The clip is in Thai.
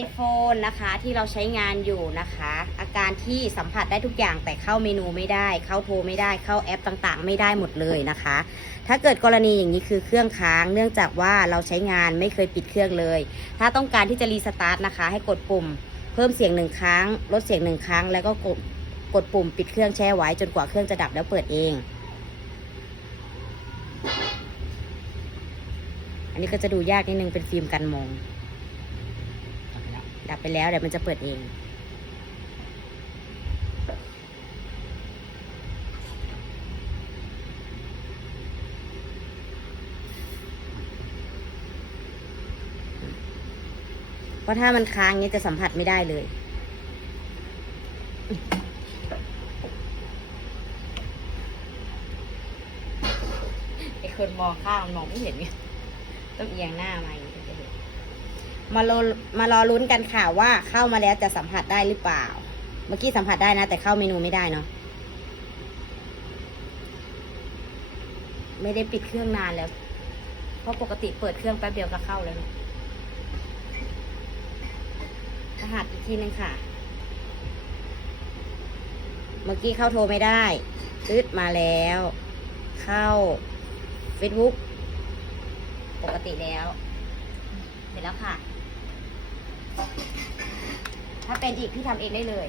iPhone นะคะที่เราใช้งานอยู่นะคะ อาการที่สัมผัสได้ทุกอย่างแต่เข้าเมนูไม่ได้ เข้าโทรไม่ได้เข้าแอปต่างๆ ไม่ได้หมดเลยนะคะ ถ้าเกิดกรณีอย่างนี้คือเครื่องค้าง เนื่องจากว่าเราใช้งานไม่เคยปิดเครื่องเลย ถ้าต้องการที่จะรีสตาร์ทนะคะ ให้กดปุ่ม เพิ่มเสียงหนึ่งครั้ง ลดเสียงหนึ่งครั้ง แล้วก็กดกดปุ่มปิดเครื่องแช่ไว้จนกว่าเครื่องจะดับแล้วเปิดเอง อันนี้ก็จะดูยากนิดนึงเป็นฟิล์มกันมอง ดับไปแล้วเดี๋ยวมันจะเปิดเอง เพราะถ้ามันค้างเนี้ยจะสัมผัสไม่ได้เลยไอคนมองข้างมองไม่เห็นไงต้องเอียงหน้ามาอย่างนี้จะเห็น มารอมารอลุ้นกันค่ะว่าเข้ามาแล้วจะสัมผัสได้หรือเปล่า เมื่อกี้สัมผัสได้นะ แต่เข้าเมนูไม่ได้เนาะไม่ได้ปิดเครื่องนานแล้ว เพราะปกติเปิดเครื่องแป๊บเดียวก็เข้าแล้วรหัสอีกทีนึงค่ะ เมื่อกี้เข้าโทรไม่ได้ตืดมาแล้ว เข้า Facebook ปกติแล้ว เสร็จแล้วค่ะ ถ้าเป็นอีกพี่ทำเองได้เลย